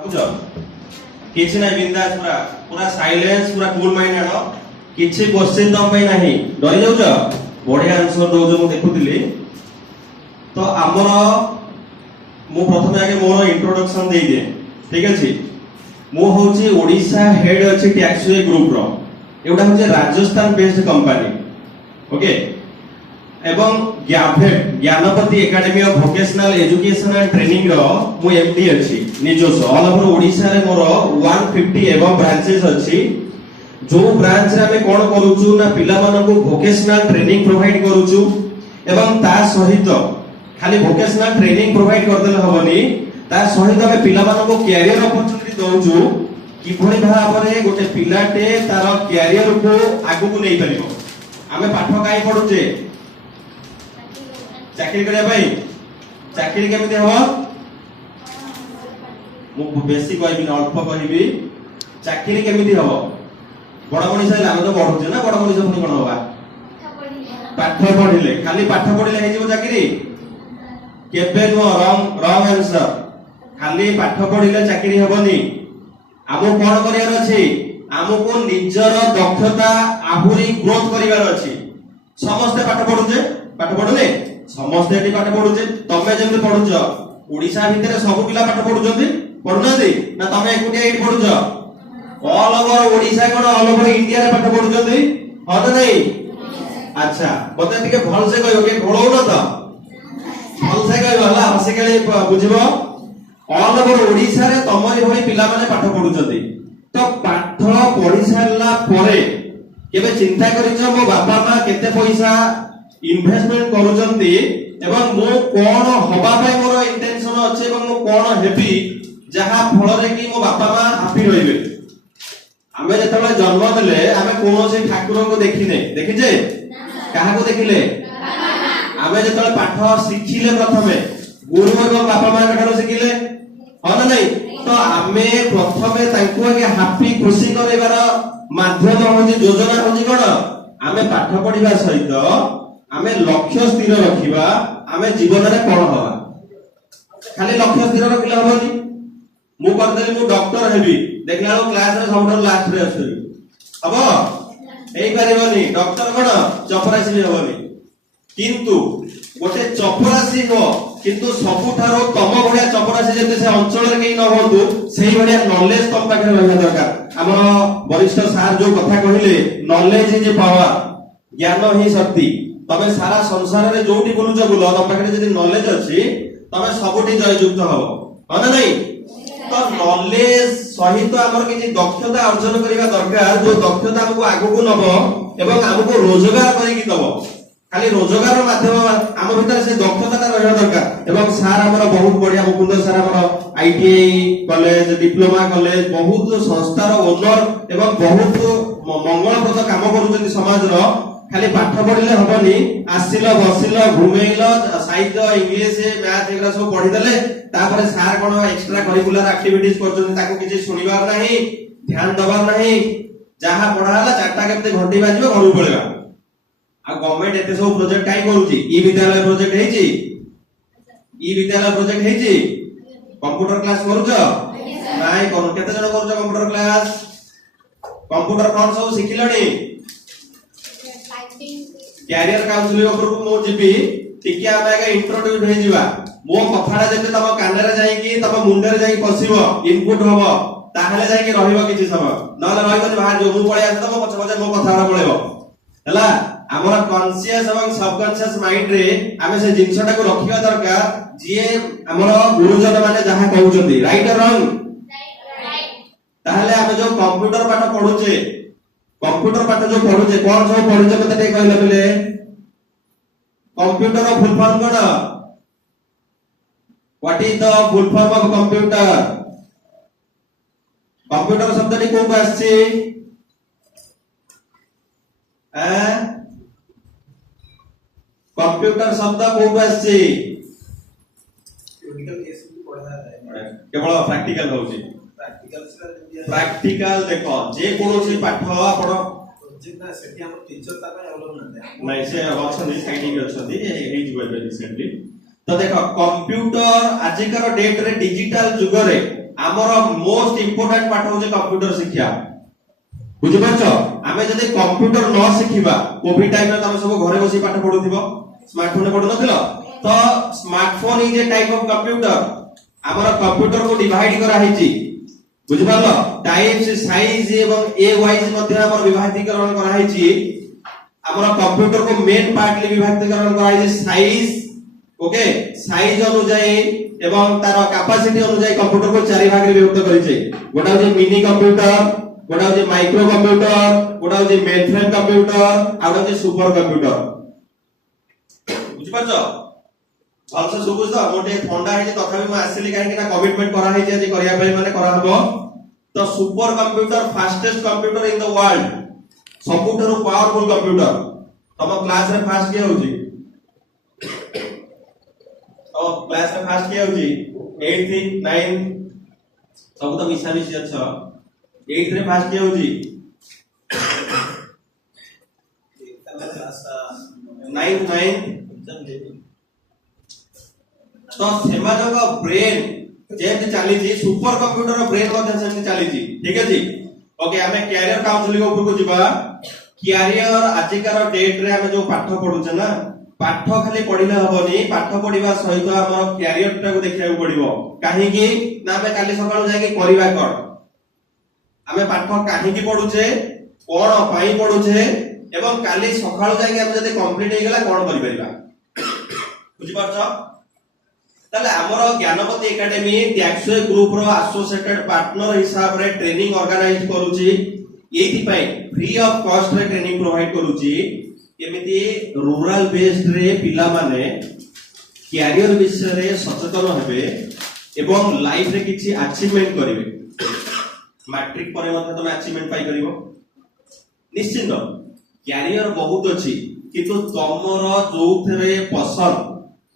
बुझ किछि नै बिंदास पूरा पूरा साइलेंस पूरा कूल माइंड आनो किछि क्वेश्चन तम पई नाही डरि जाउछ बढ़िया आंसर दउछ मु देखुतिली तो हमर मु प्रथमे आगे मोर इंट्रोडक्शन देई दे ठीक अछि मु होची ओडिसा हेड अछि टैक्सवे ग्रुप रो एउडा होची राजस्थान बेस्ड कंपनी ओके एवं ग्याभेट Gyanpati academy of vocational education and training रो मु एमडी अछि निजोस ऑल ओवर ओडिसा रे मोर 150 एवं ब्रांचेस अछि जो ब्रांच रे हमें कोन करूछु ना पिला मानको वोकेशनल ट्रेनिंग प्रोवाइड करूछु एवं ता सहित खाली वोकेशनल ट्रेनिंग प्रोवाइड कर देले हबनी ता सहित हमें पिला मानको कैरियर अपॉर्चुनिटी दउछु कि भली भाबरे गोटे पिलाटे तार कैरियर को आगु को नै परिबो हमें पाठ काई पढुचे चाकरी करिया भाई चाकरी केमिति हो मु बेसी कहबी न अल्प कहबी चाकरी केमिति हो बड़ मनिष है हम तो पढुचे ना बड़ मनिष पुनी कोन होबा पाठ पढिले खाली पाठ पढिले हे जीव चाकरी केबे नो रॉन्ग आंसर खाली पाठ पढिले चाकरी हेबनी आमो कोन करियार अछि आमको निजर दक्षता आहुरी ग्रोथ करिवार अछि समस्त पाठ पढुले समस्त एटी पाठ पढुचे तमे जेमते पढुछ ओडिसा भितरे सब पिला पाठ पढुचंती पढुनांती ना तमे एकुटिया एटी पढुछ ऑल ओवर ओडिसा कोन ऑल ओवर इंडिया रे पाठ पढुचंती हो त नहीं अच्छा बते टिके भल से कहयो के ढोळौ न त भल से कहयो हला हसे केले बुझिबो ऑल ओवर ओडिसा रे तमरी भई पिला माने पाठ पढुचंती तो पाठ पढि सारला परे केबे चिंता करिछ मो बाबा मा केते पैसा इन्वेस्टमेंट करूचंती एवं मो कोन हबा पय मोर इंटेंशन अछि एवं मो कोन हेबी जहा फल रे कि मो बापा मा हैप्पी रहिबे हमें जतले जन्म देले हमें कोनोसी ठाकुर को देखिने देखिजे काहा को देखिले हमें जतले पाठ शिखिले प्रथमे गुरु एवं बापा मा कठारो शिखिले हो ना नहीं तो हमें प्रथमे तांको आगे हैप्पी खुशी करेबार माध्यम होची योजना होची कोन हमें पाठ पढिबा सहित हमें लक्ष्य स्थिर रखिबा हमें जीवन रे कोन हवा खाली लक्ष्य स्थिर रखिले हबनी मु करदेली मु डॉक्टर हेबी देखला क्लास रे सबटर लास्ट रे अछि हबो एई परिबनी डॉक्टर कोन चपरासी हबनी किंतु गोटे चपरासी हो किंतु सबुठारो तम भडिया चपरासी जेते से अंचल रे केई न होतु सेही भडिया नॉलेज तम पाखे रहबा दरकार हमर वरिष्ठ सार जो कथा कहिले नॉलेज इज पावर ज्ञान ही शक्ति तमे सारा संसार रे जोटी बोलुछ बोलो तम पाखे जदी नॉलेज अछि तमे सबुठी जययुक्त हो हो ना नहीं तो नॉलेज सहित हमर किछि दक्षता अर्जन करिवा दरकार जो दक्षता हमको आगु को नबो एवं हमको रोजगार करिकि दबो खाली रोजगार माध्यम हम भीतर से दक्षता रहबा दरकार एवं सार हमर बहुत बढ़िया मुकुंद सार हमर आईटीआई कॉलेज डिप्लोमा कॉलेज बहुत संस्थार ओनर एवं बहुत मंगलप्रद काम करूछन्ती समाज रो खाली पाठ पढिले हबनी आसिलो बसिलो घुमेइलो साहित्य इंग्लिश मैथ एगरा सब पढि देले तापर सार कोन एक्स्ट्रा करिकुलर एक्टिविटीज करछन्ती ताको किछि सुनिबार नाही ध्यान दबार नाही जहा पढाला चारटा केते घंटी बाजिबो घरु पळेबा आ गवर्नमेंट एते सब प्रोजेक्ट काई करूची ई विद्यालय प्रोजेक्ट हेची ई विद्यालय प्रोजेक्ट हेची कंप्यूटर क्लास करूछ नाइ कोन केते जण करूछ कंप्यूटर क्लास कंप्यूटर कोन सब सिखिलणी कैरियर काउंसलिंग ऊपर को मो जीबी टिके आमे आगे इंट्रोड्यूस हे जीवा मो कथाडा जेते तम कानरे जाई कि तम मुंडरे जाई पसिबो इनपुट होबो ताहले जाई कि रहिबो किछि समय नले रहिबो बाहर जो मु पळे आसे तम पछ पछ मो कथाडा पळेबो हला हमर कॉन्शियस एवं सबकॉन्शियस माइंड रे आमे से जिंसटा को रखिबा दरकार जिए हमर गुरुजन माने जहा कहउचंदी राइट और रॉन्ग राइट ताहले आमे जो कंप्यूटर पाठ पढुचे कंप्यूटर पाठ जो पढुचे कोन सब पढुचे मते ते कहले पले कंप्यूटर रो फुल फॉर्म कोन what is the full form of computer computer शब्दटी कोन आछे कंप्यूटर शब्द कोन आछे टेक्निकल केस पढा केवल प्रैक्टिकल होची प्रैक्टिकल देखो जे कोनोसी पाठ आपण जितना सेठी हम टीचर ता का अवलंबन नै से ऑप्शन है साइडिंग अछंती हे जीव रिसेंटली तो देखो कंप्यूटर आजिकर डेट रे डिजिटल जुग रे आमर मोस्ट इंपोर्टेंट पाठ होचे कंप्यूटर शिक्षा बुझि पाछ आमे जदि कंप्यूटर न शिखिबा कोविड टाइम रे तमे सब घरे बसी पाठ पढुथिबो स्मार्टफोन रे पढु नथिलो तो smartphone is a type of computer आमर कंप्यूटर को डिवाइड करा हिची बुझि पालो टाइप्स साइज एवं ए वाइज मध्ये आमर विभाजनीकरण करा हिची आमर कंप्यूटर को मेन पार्ट ले विभाजनीकरण करा हिची साइज ओके साइज अनुसार एवं तार कैपेसिटी अनुसार कंप्यूटर को चारि भाग रे विभक्त करिছে गोटा जे मिनी कंप्यूटर गोटा जे माइक्रो कंप्यूटर गोटा जे मेनफ्रेम कंप्यूटर आ गोटा जे सुपर कंप्यूटर बुझि पाछो भलसे सुबुझ तो मोटे ठंडा है तथापि म आसिली काहे कि ना कमिटमेंट करा है जे करिया पई माने करा हबो तो super computer fastest computer in the world सबुठरो पावरफुल कंप्यूटर तम क्लास रे फास्ट के होजी तो क्लास रे फास्ट के होजी 8 9 सब तो मिसा मिसी अच्छा 8 रे फास्ट के होजी 9 तो सेमानक ब्रेन जेते चली जी सुपर कंप्यूटर ब्रेन मध्ये सेमति चली जी ठीक है जी ओके हमें कैरियर काउंसलिंग ऊपर को जिबा कैरियर आजिकार डेट रे हमें जो पाठ पढुचे ना पाठ खाली पढिले हबनी पाठ पढिबा सहित हमर कैरियर टा को देखिया पड़िबो काहे कि ना हमें काली सकाळ जाय कि करबा कोन हमें पाठ काहे कि पढुचे कोन पाई पढुचे एवं काली सकाळ जाय कि हम जदि कंप्लीट हे गेला कोन करि परिबा बुझि पाछो ताले हमर ज्ञानपति एकेडमी टैक्सवे ग्रुप रो एसोसिएटेड पार्टनर हिसाब रे ट्रेनिंग ऑर्गेनाइज करूची एथि पई फ्री ऑफ कॉस्ट रे ट्रेनिंग प्रोवाइड करूची केमिति रूरल बेस्ड रे पिला माने कैरियर विषय रे सचेतन हेबे एवं लाइफ रे किछि अचीवमेंट करिवे मैट्रिक परे मते तमे अचीवमेंट पाई करिवो निश्चित कैरियर बहुत अछि किंतु तमर जोथरे पसंद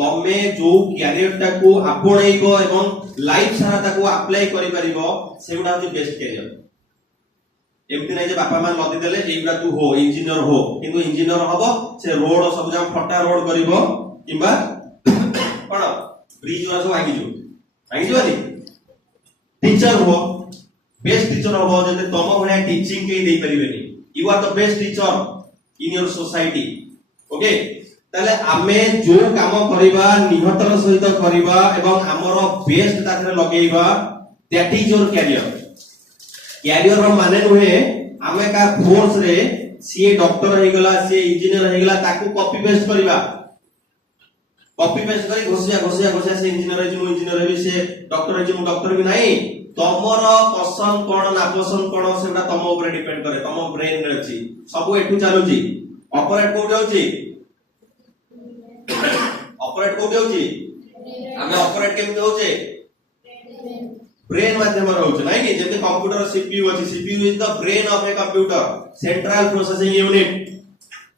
तमे जो कैरियर टा को आपणैबो एवं लाइफ सारा ताको अप्लाई करि परिबो सेउडा होची बेस्ट कैरियर एमति नै जे बापा मान लदी देले एइबा तू हो इंजीनियर हो किंतु इंजीनियर हबो से रोड सब जाम फटा रोड करिवो किबा कोन ब्रिज वाला सब आगी जोनी टीचर हो बेस्ट टीचर हबो जे तम भलिया टीचिंग के दे परिबेनी you are the best teacher in your society okay ताले आमे जो काम करिबा निहतर सहित करिबा एवं हमर बेस्ट ताथरे लगेइबा that is your career career रो माने नुहे आमे का फोर्स रे सी डॉक्टर हे गला सी इंजीनियर हे गला ताकू कॉपी पेस्ट करिबा कॉपी पेस्ट करी घोसिया से इंजीनियर हे मु इंजीनियर हे से डॉक्टर हे मु डॉक्टर भी नाही तमर पसंद कोन ना पसंद कोन सेटा तम ऊपर डिपेंड करे तम ब्रेन रे अछि सब एठू चालू छी ऑपरेट कोड होची ऑपरेट कोड होची हमें ऑपरेट केम होचे ब्रेन माध्यम रे होचे नाही कि जेते कंप्यूटर सीपीयू अछि CPU is the brain of a computer central processing unit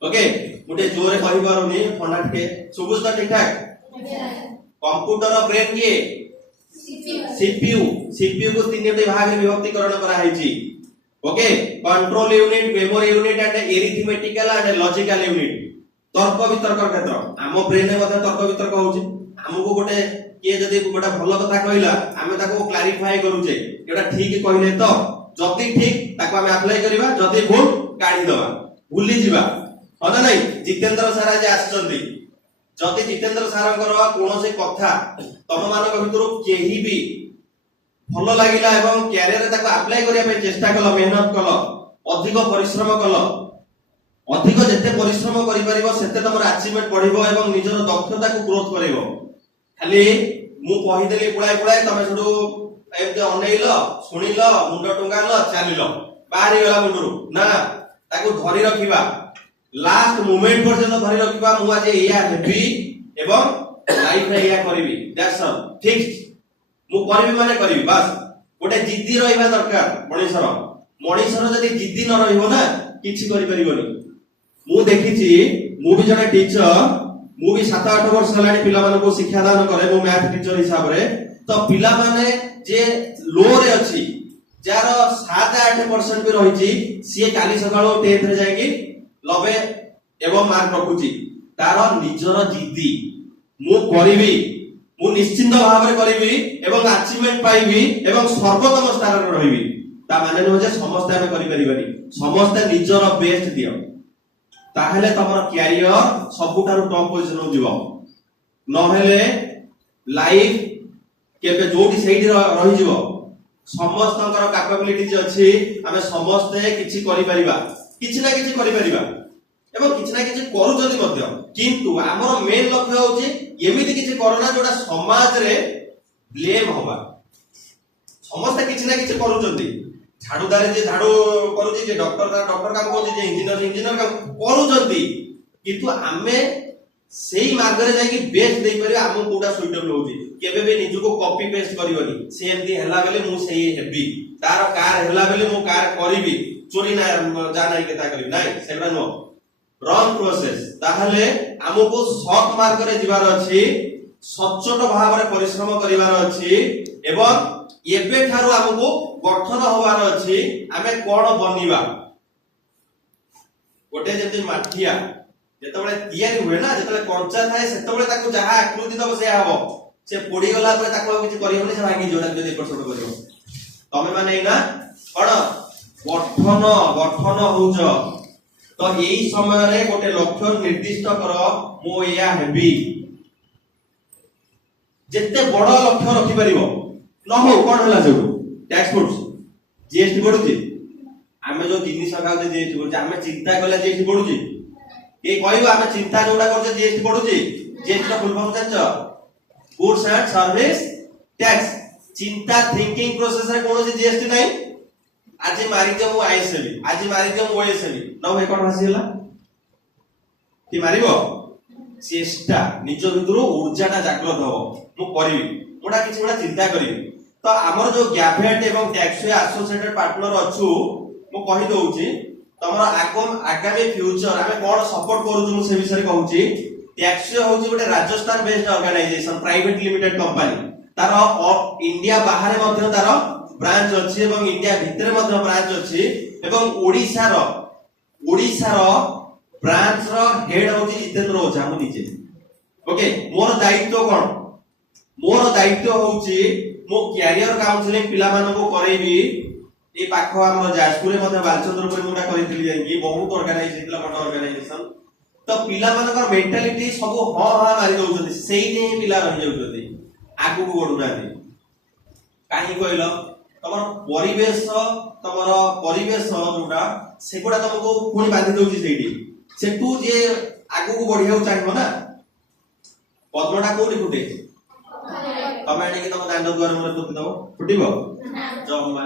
okay मुटे जोरे कहि पारुनी फंडा के सुबुस का ठीक ठाक कंप्यूटर ब्रेन के सीपीयू को तीनटे भाग रे विभक्तिकरण करा हैची okay control unit memory unit and arithmetical and logical unit तर्क वितर्क क्षेत्र आम ब्रेन रे मध्ये तर्क वितर्क होची हमको गोटे के जदी गोटा भलो कथा कहिला हमें ताको क्लैरिफाई करूचे एटा ठीक कहले तो जदी ठीक ताको हमें अप्लाई करबा जदी भूल काढी दबा भूली जीवा होना नहीं जितेंद्र सारा जे आछंती जदी जितेंद्र सारा करवा कोनोसे कथा तम मानक भितरु केही भी भलो लागिला एवं कैरियर रे ताको अप्लाई करिया पे चेष्टा कल मेहनत कल अधिक परिश्रम कल अधिक जेते परिश्रम करि परिबो सेते तमर अचीवमेंट बढ़िबो एवं निजर दक्षता को ग्रोथ करिवो खाली मु कहि देली पुळाय तमे सडू एते अनेइलो सुनिलो मुंड टंगालो चालिलो बाहरी गला मुंडरू ना ताको धरि रखिबा लास्ट मोमेंट पर्यंत धरि रखिबा मु आज एया हेबी एवं लाइफ रे एया करबी दैट्स ऑल फिक्स्ड मु करबी माने करबी बस गोटे जिद्दी रहइबा दरकार मणिसर जदी जिद्दी न रहइबो ना किछि करि परिबोनी मु देखिछि मु भी जने टीचर मु भी 7-8 वर्ष हलानी पिला माने को शिक्षा दान करे मु मैथ टीचर हिसाब रे तो पिला माने जे लो रे अछि जार 7-8% भी रहिछि सी काली सकाळो 10th रे जायकी 90 एवं मार्क रखुछि तार निजर जिद्दी मु करबी मु निश्चिंत भाव में करिवि एवं अचीवमेंट पाइबि एवं सर्वोत्तम स्थान रे रहिबि ता माने न जे समस्त हम करि परिबानी समस्त निजर बेस्ट दियो ताहेले तमर कैरियर सबुठारु टॉप पोजीशन हो जिवो नहेले लाइफ केबे जोडी सेठी रहि जिवो समस्तଙ୍କର कैपेबिलिटी जे अछि हमें समस्त किछि करि परिबा किछि ना किछि करि परिबा एवं किछि ना किछि करूचंती मध्य किंतु हमर मेन लक्ष्य होछि एमिति किछि करना जोडा समाज रे ब्लेम होबा समस्त किछि ना किछि करूचंती झाड़ूदार जे झाड़ू करूची जे डॉक्टर काम करूची जे इंजीनियर काम करूचंती किंतु हमें सेही मार्ग रे जाई कि बेस्ट देई परिबा हम कोडा सुइटेबल होची केबे भी निजु को कॉपी पेस्ट करिवनी से एमती हला बेले मु सेही हेबी तार कार हला बेले मु कार करिवि चोरी ना जा नाही केता करिवि नाही सेबा नो रॉन्ग प्रोसेस ताहले हमको सत मार्ग रे जिबार अछि सचोट भाव रे परिश्रम करिवार अछि एवं एबे थारु हमको गठन होवार अछि हमें कोन बनिबा गोटे जेते माठिया जेतबेले तयारी हुए ना जेतबेले कंचा थाए सेतबेले ताको जहा आकृति दब से हबो से पोडी गला पर ताको किछि करियोनी से भागी जोडा जे एपट सेपट करियो तमे माने ना कोन गठन होउछ तो एई समय रे गोटे लक्ष्य निर्दिष्ट कर मो या हेबी जेते बड़ लक्ष्य रखि परिबो न हो कोन होला सेउ टैक्स फोर्स जीएसटी बढ़ुची आमे जो जिनिस खाउ जीएसटी बढ़ुची आमे चिंता कला जीएसटी बढ़ुची ए कहबो आमे चिंता जोडा करछ जीएसटी बढ़ुची जीएसटी का फुल फॉर्म जानछ गुड्स एंड सर्विस टैक्स चिंता थिंकिंग प्रोसेस रे कोनो जीएसटी नै आज मारि जे मु आईएसबी आज मारि जे मु ओएसबी न होय कोन हसी हला कि मारिबो चेष्टा निज भितरु ऊर्जाटा जागृत हो मु करिवि मोडा किछि मोडा चिंता करिवि तो हमर जो गैफेट एवं टैक्स एसोसिएटेड पार्टनर अछु मु कहि दउची तमरा आगामी फ्यूचर हमें कोन सपोर्ट करू मु से विषय कहूची टैक्स होची गोटे Rajasthan based organisation private limited company तार इंडिया बाहर मध्य तार ब्रांच अछि एवं इंडिया भितर मध्य ब्रांच अछि एवं ओडिसा रो ब्रांच रो हेड होची जितेंद्र ओझा मु निजे ओके मोर दायित्व कोन मोर दायित्व होची मो कैरियर काउंसलिंग पिला मानको करैबी ए पाखो हमर जाजपुर मध्ये बालचंद्रपुर मुडा करितली जाई बहुत ऑर्गेनाइजेशन बड ऑर्गेनाइजेशन तो पिला मानकर मेंटालिटी सब ह ह मारि दउछथि सेही नै पिला रहि जाउछथि आगु को गडु नाथि काहे कहलो तमर परिवेश जोटा सेगुडा तुमको पुणी बांधि दउछि सेठी सेटू जे आगु को बढ़िया चाहिबो ना पद्मटा कोठी फुटे तमे आनी कि तम दांड द्वार मोर फुटि दबो फुटिबो जम्मा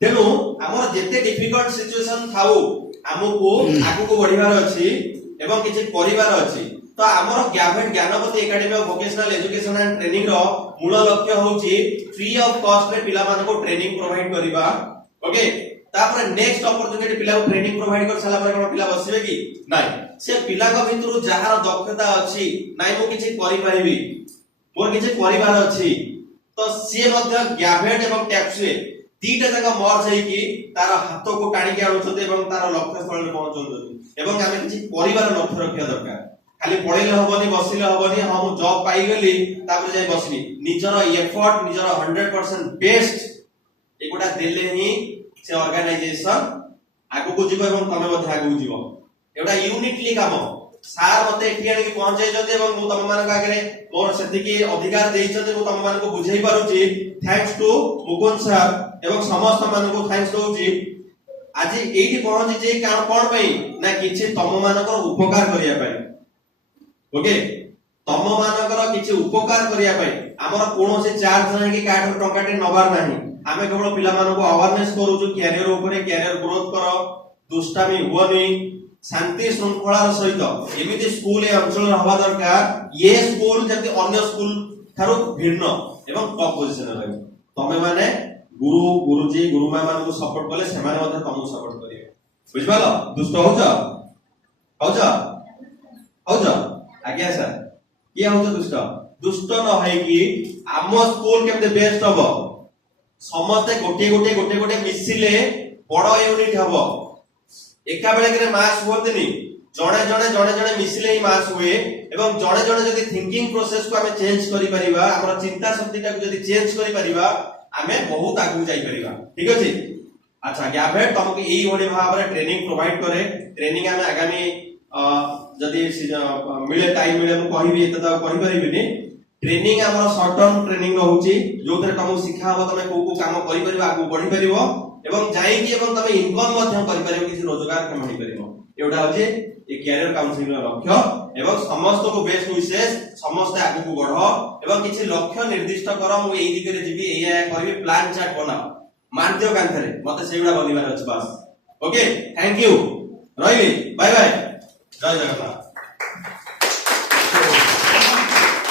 तेनु हमर जेते डिफिकल्ट सिचुएशन थाउ हमको आगु को बढ़िबार अछि एवं किछि परिवार अछि तो हमर गैफेट Gyanpati academy of vocational education and training रो मूल लक्ष्य होछि फ्री ऑफ कॉस्ट रे पिला मानको ट्रेनिंग प्रोवाइड करिबा ओके तापर नेक्स्ट अपॉर्चुनिटी पिला को ट्रेनिंग प्रोवाइड कर साला पर पिला बसिबे कि नाही से पिला को भितरु जहार दक्षता अछि नाही मु किछि करि परिबी मोर किछि परिवार अछि तो से मध्य गैफेट एवं टैक्स दीटा जगह मर्ज है कि तार हाथ को टाणी के आनुछते एवं तार लक्ष्य स्थल रे पहुंचुछते एवं आमे किछि परिवार लक्ष्य रखिया दरकार खाली पढेले हबनी बसिले हबनी हम जॉब पाई गेली तापर जाय बसनी निजर एफर्ट निजर 100% बेस्ट एकोटा देले ही से ऑर्गेनाइजेशन आगु को जीव एवं तमे मध्ये आगु जीव एटा यूनिटली काम सार मते एठी आनी पहुंचाई जते एवं मु तम मान आगे मोर सेति की अधिकार देइ जते मु तम मान को बुझाई पारुची थैंक्स टू मुकुंद सर एवं समस्त मान को थैंक्स दोउची आज एठी पहुंची जे काम कोन पई ना किछि तम मानकर उपकार करिया पई ओके तम मानकर किछि उपकार करिया पई हमर कोनोसे चार्ज नाही कि काठ टंकाटे नबार नाही हमें केवल पिला मान को अवेयरनेस करू जो कैरियर ऊपर कैरियर ग्रोथ करो दुष्टामी होनी शांति श्रृंखला सहित एमिति स्कूल ए अंचल हवा दरकार ये स्कूल जति अन्य स्कूल थारो भिन्न एवं टॉप पोजीशन रे तमे माने गुरुजी गुरुमा मान को सपोर्ट करले से माने मध्ये तमु सपोर्ट करिवे बुझबालो दुष्ट होजा आज्ञा सर ये होजा दुष्ट न है कि आम स्कूल केमते बेस्ट हबो समस्त गोटे मिसिले बड़ यूनिट हबो एका बेले करे मास होतनी जड़े जड़े जड़े जड़े मिसले ही मास हुए एवं जड़े जड़े जदि थिंकिंग प्रोसेस को हमें चेंज करि परिबा हमर चिंता शक्ति को जदि चेंज करि परिबा हमें बहुत आगु जाई परिबा ठीक अछि। अच्छा ग्याभेट तुमको एई ओडे भाबरे ट्रेनिंग प्रोवाइड करे ट्रेनिंग हमें आगामी जदि मिले टाइम मिले मु कहिबी एत त कहि परिबिनी ट्रेनिंग हमर शॉर्ट टर्म ट्रेनिंग रहउची जोतरे तुमको सिखा हो तमे को काम करि परिबा आगु बढ़ी परिबो एवं जाई कि एवं तमे इनकम मध्य करि परिबो किछि रोजगार कमाई परिबो एवडा होचे ए कैरियर काउंसलिंग लक्ष्य एवं समस्त को बेस्ट विशेष समस्त आगु को बढ़ो एवं किछि लक्ष्य निर्दिष्ट करो मु एई दिगरे जिबी एया करबी प्लान चार्ट बनाओ मानदेव कांथरे मते सेगुडा बनिबार अछि बस ओके थैंक यू रहिली बाय बाय जय जगन्नाथ।